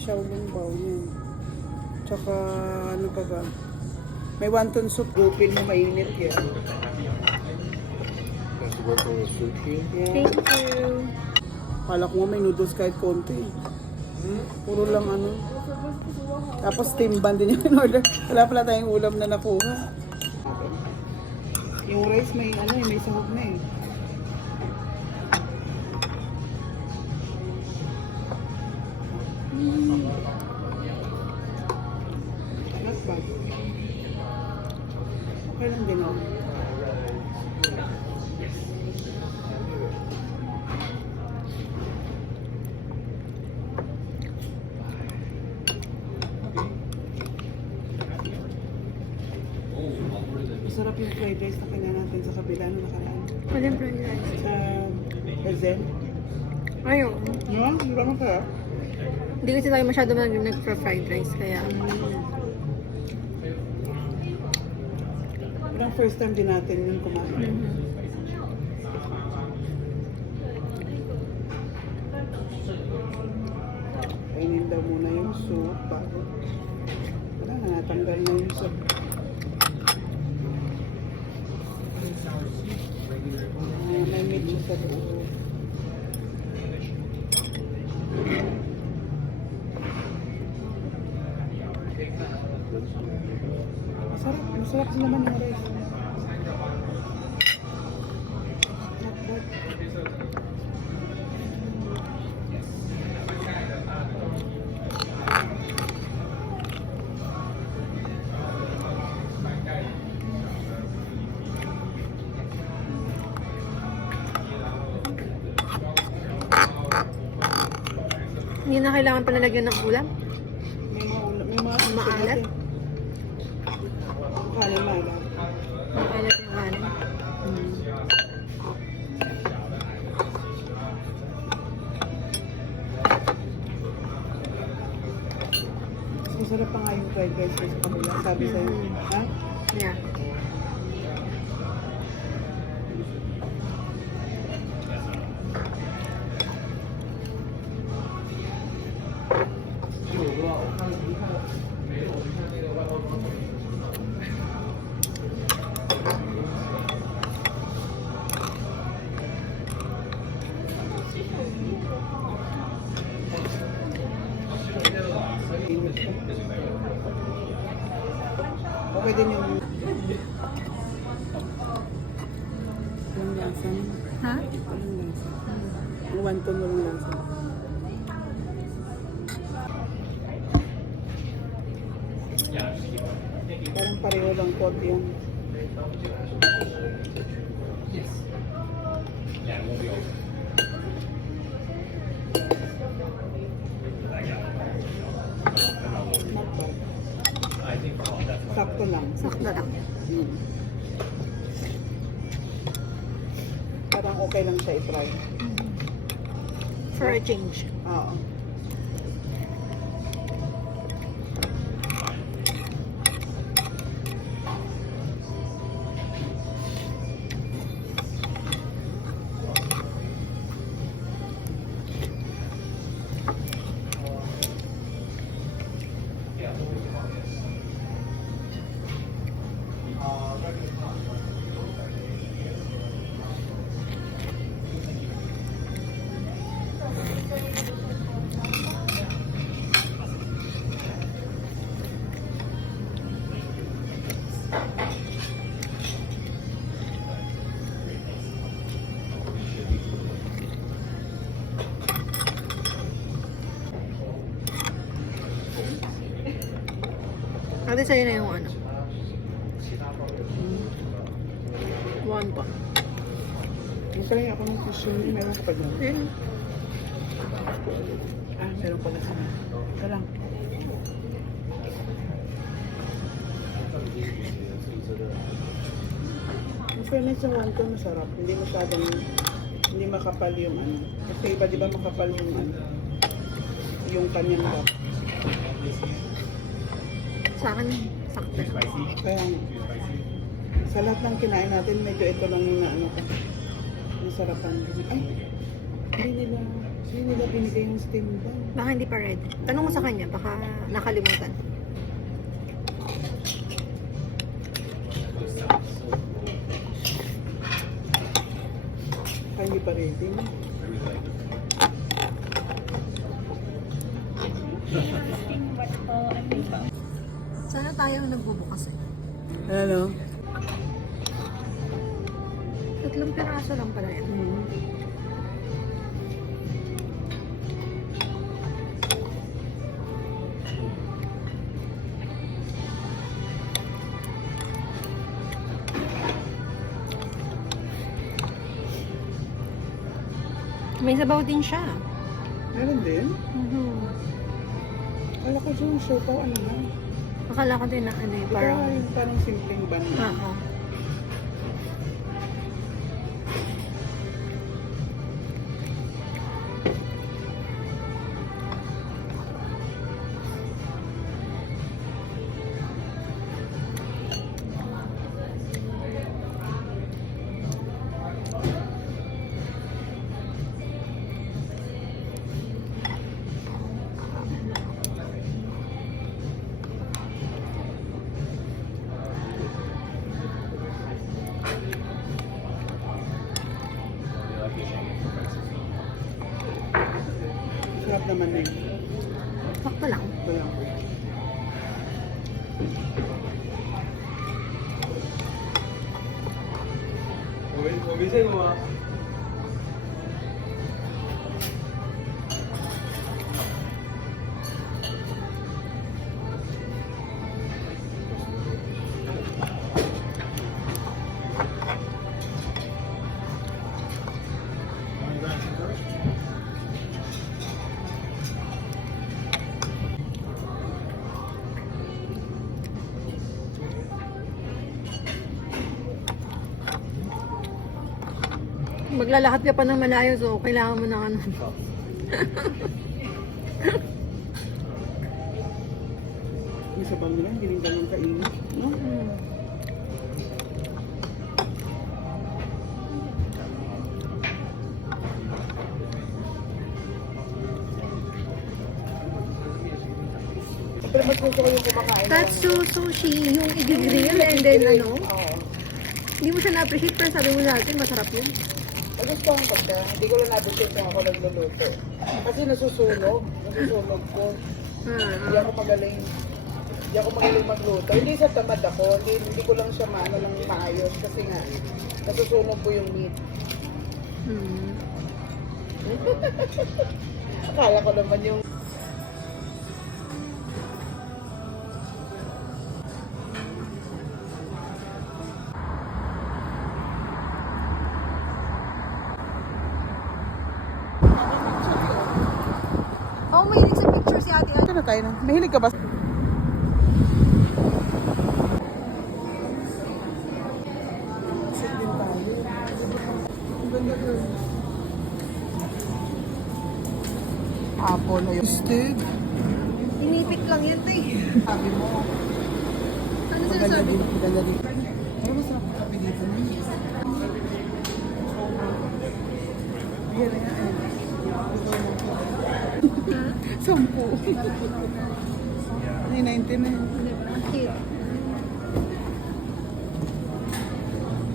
Shaolong bao yan. Tsaka ano pa ba? May wonton soup. Gupin mo mainit yan. That's to work on the sushi. Yeah. Thank you. Kala ko nga may noodles kahit konti. Puro lang ano. Tapos timban din yung in-order. Wala pala tayong ulam na nakuha. Yung rice may ano eh, may sahog na eh. Not bad. Okay lang din ako. Masarap yung fried rice na kanya natin sa kabila nung nakaraan. Walang fried rice. Sa Ezen. Ayaw. No? Di ba masarap? Hindi kasi tayo masyado nag-fried rice, kaya... Parang first time din natin yung kumain. Kainin daw muna yung soup bago. Wala na, natanggal na yung soup. May meat siya sa loob. Masarap, masarap naman yung rice. Hindi na kailangan pa nalagyan ng ulam. May mga ulam, may mga Maalat? Kanin maalat. Maalat yung kanin. Masarap pa nga yung fried rice sa kabila. Sabi sa'yo. Ha? Yeah. Okay din yung... Walang lasa. Ha? Walang lasa. Yung wonton walang lasa. Parang pareho lang pot yung... Not bad. Sakto lang. Sakto lang. Parang okay lang siya i-try. For a change. Oo. Ate, sa'yo na yung ano. One pa. Masarap ako ng sushi. Meron ka pa dyan. Ayun. Ah, meron pala sana. Ito lang. Ang fairness yung wonton masarap. Hindi masyadong, hindi makapal yung ano. Kasi iba di ba makapal yung ano, yung kanyang lap. Sa akin, sakto. Kaya sa lahat ng kinain natin, medyo ito lang yung ano ko. Masarapan. Ay, hindi nila Hindi nila binigay yung steam ban. Baka hindi pa ready. Tanong mo sa kanya, baka nakalimutan. Baka hindi pa ready. Sana tayo ang nagbubukas eh. Ano? 3 piraso lang pala yan. May sabaw din siya. Meron din? Kala ko yung siopaw ano na. Akala ko din na ano eh, Parang parang... yung parang simpleng ban na. Oo. Sarap naman eh. Sakto lang. Ito lang. Maglalakad ka pa ng malayo, so kailangan mo ng ano. Yung sa bang nila, hindi ganun kainit. No? Pero mas gusto ko yung kumakain. Katsu sushi, yung i-grill and then ano, Oo. hindi mo siya na-appreciate pero sabi mo natin masarap yun. Nagustuhan ko siya. Hindi ko lang nabutin kung ako nagluluto. Kasi nasusunog. Nasusunog ko. Hindi ako magaling. Hindi ako magaling magluto. Hindi sa tamad ako. Hindi ko lang siya maano lang maayos. Kasi nga, nasusunog ko yung meat. Akala ko naman yung... Oh, mahilig sa picture si ate. Ito na tayo na. Mahilig ka ba? Apple na yung steak. Inipit lang yan, tay. Sabi mo, Ano maganda sinasabi? din. Maganda din. Ano masarap ang kape dito? Yan na yan. Sampu. Ay, 90 na yun. Ang cute.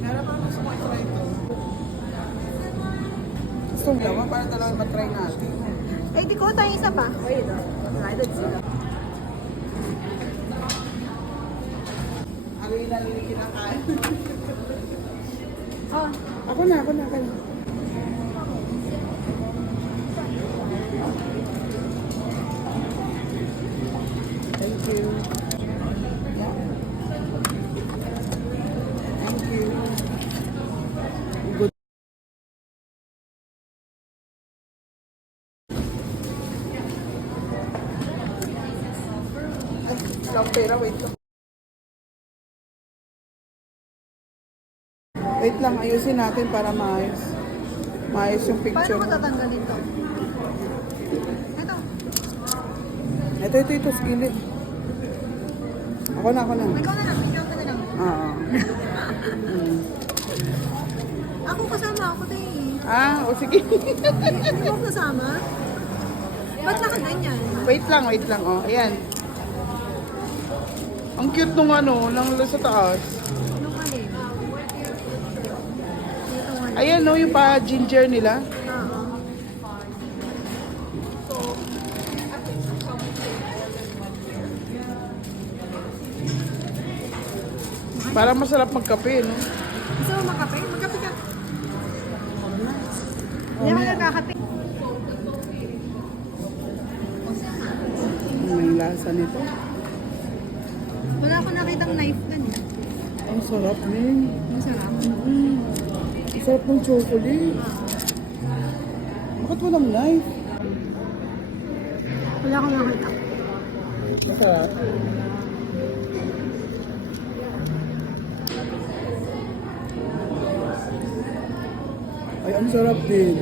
Meron pa gusto ko i-try ito. Gusto mo naman para talaga matry natin. Ay, di ko tayo isa pa. Ayun o. Excited sila. Ako yung nalilikin ang kain. Oh, Ako na. Thank you. Thank you. Good. Ay, lang pera. Wait lang. Wait lang, ayusin natin para maayos. Maayos yung picture. paano mo tatanggalin to? Ito. Ito, sa gilid. Ako na. Ikaw na lang. Ikaw ka na lang. Oo. Ako kasama ako tayo. Ah, o sige. Hindi mo ako kasama? Ba't nakaganyan? Wait lang, oh. Ayan. Ang cute nung ano, nang sa taas. Anong alin? Dito nga. Ayan, no, yung pa-ginger nila. Oo. Parang masarap magkape, no? Gusto mo makape? Magkape ka. Hindi ako nagkakape. May lasa nito. Wala ako nakitang knife dun eh. Ang sarap, men. Masarap. Ang sarap ng chocolate. Bakit walang knife? Wala akong nakita. Masarap. Ay, ang sarap din.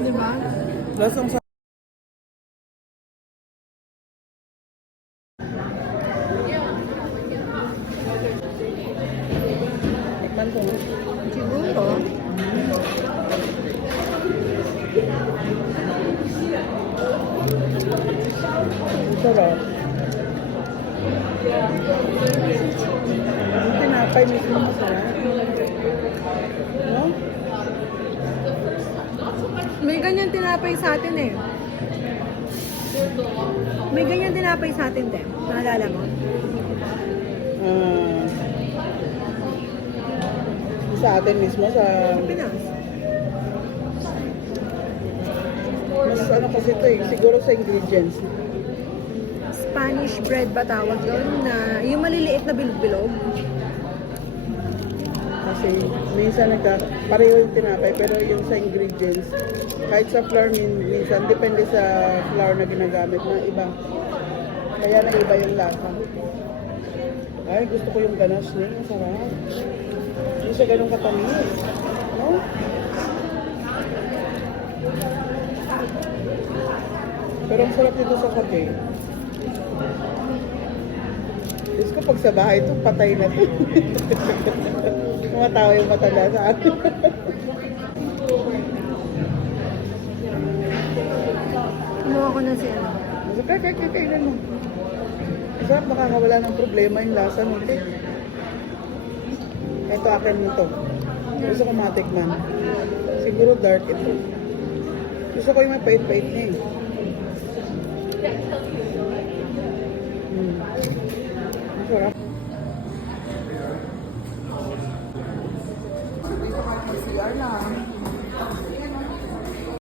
Diba? Lasang sarap. Tikman ko. Siguro. Ang sarap. Yung tinapay mismo masarap. No? May ganyan tinapay sa atin eh. May ganyan tinapay sa atin din. Naalala mo? Ah, sa atin mismo, sa... Sa Pinas. Mas ano kasi ito eh, siguro sa ingredients. Spanish bread ba tawag yun? Na, yung maliliit na bilog-bilog. Kasi minsan pareho yung tinapay, pero yung sa ingredients, kahit sa flour minsan, depende sa flour na ginagamit na iba. Kaya na iba yung lasa. Ay, gusto ko yung ganache na yun, masarap. Hindi siya ganun katamis. No? Pero ang sarap nito sa kape. Diyos ko, pag sa bahay ito, patay na ito. Mga tao yung matanda sa akin. Kumuha ko na siya. Kailan mo. Masarap, makakawala ng problema yung lasa ng cake. Ito akin mo to. Gusto ko matikman. Siguro dark ito. Gusto ko yung may pait-pait niya eh. Masarap. Dito kahit mag-CR lang.